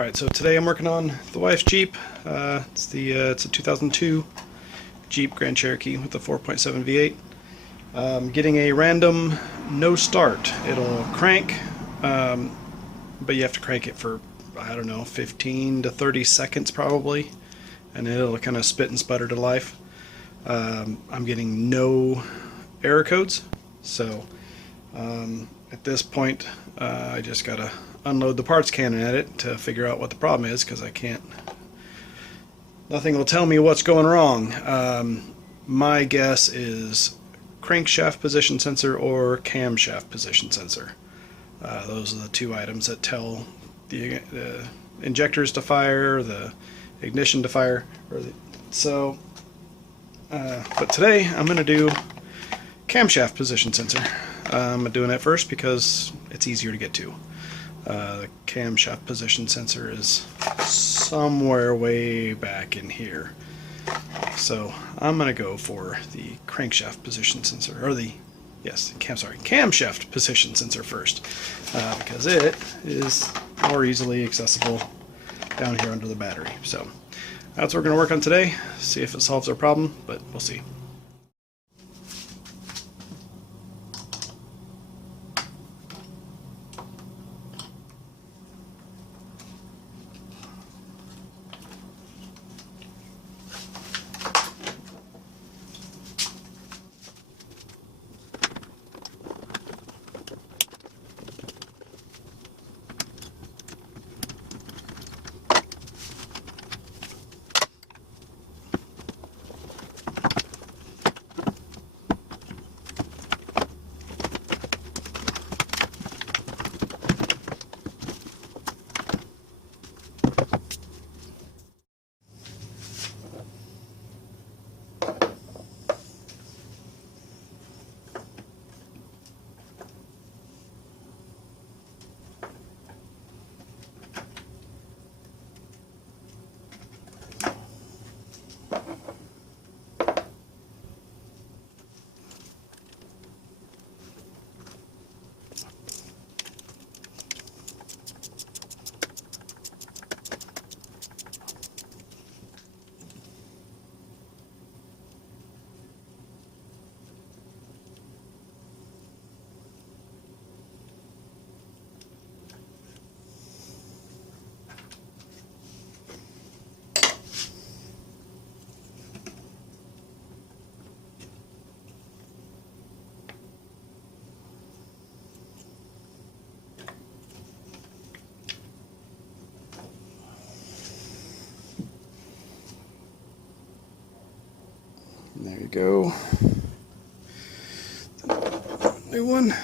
Alright, so today I'm working on the wife's Jeep. It's a 2002 Jeep Grand Cherokee with a 4.7 V8. Getting a random no start. It'll crank, but you have to crank it for, I don't know, 15 to 30 seconds probably, and it'll kind of spit and sputter to life. I'm getting no error codes, so at this point I just gotta unload the parts cannon at it to figure out what the problem is, because nothing will tell me what's going wrong. My guess is crankshaft position sensor or camshaft position sensor. Those are the two items that tell the injectors to fire, the ignition to fire. But today I'm going to do camshaft position sensor. I'm doing it first because it's easier to get to. The camshaft position sensor is somewhere way back in here. So I'm going to go for the crankshaft position sensor, or camshaft position sensor first, because it is more easily accessible down here under the battery. So that's what we're going to work on today, see if it solves our problem, but we'll see. And there you go. New one.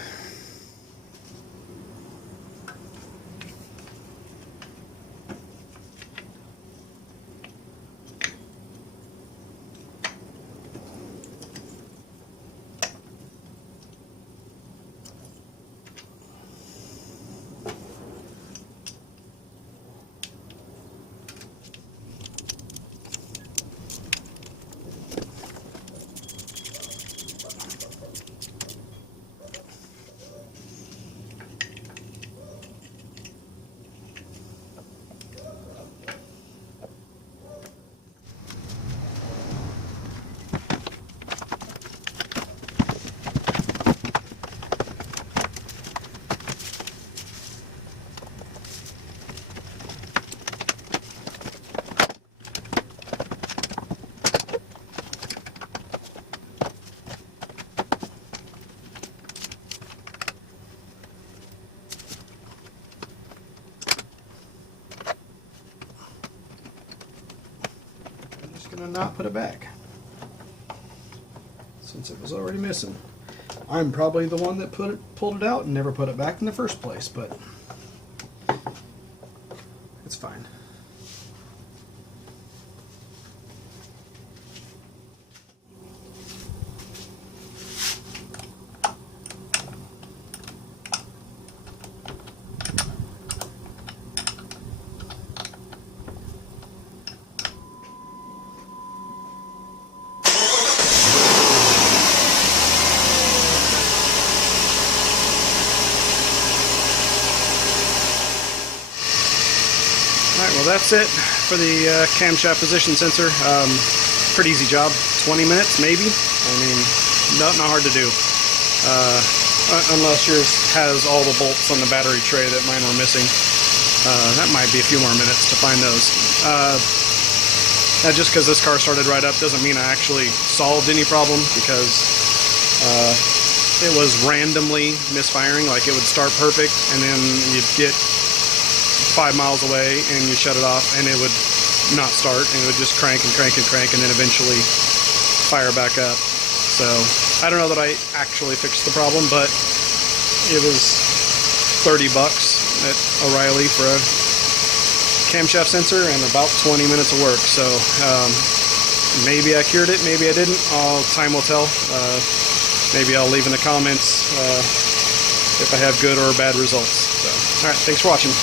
Gonna not put it back since it was already missing. I'm probably the one that pulled it out and never put it back in the first place, but it's fine. Alright, well that's it for the camshaft position sensor. Pretty easy job. 20 minutes, maybe? I mean, not hard to do. Unless yours has all the bolts on the battery tray that mine were missing. That might be a few more minutes to find those. Now just because this car started right up doesn't mean I actually solved any problem, because it was randomly misfiring. Like, it would start perfect and then you'd get 5 miles away and you shut it off and it would not start, and it would just crank and crank and crank and then eventually fire back up. So I don't know that I actually fixed the problem, but it was $30 at O'Reilly for a camshaft sensor and about 20 minutes of work. So maybe I cured it, maybe I didn't. Time will tell. Maybe I'll leave in the comments if I have good or bad results. So, all right, thanks for watching.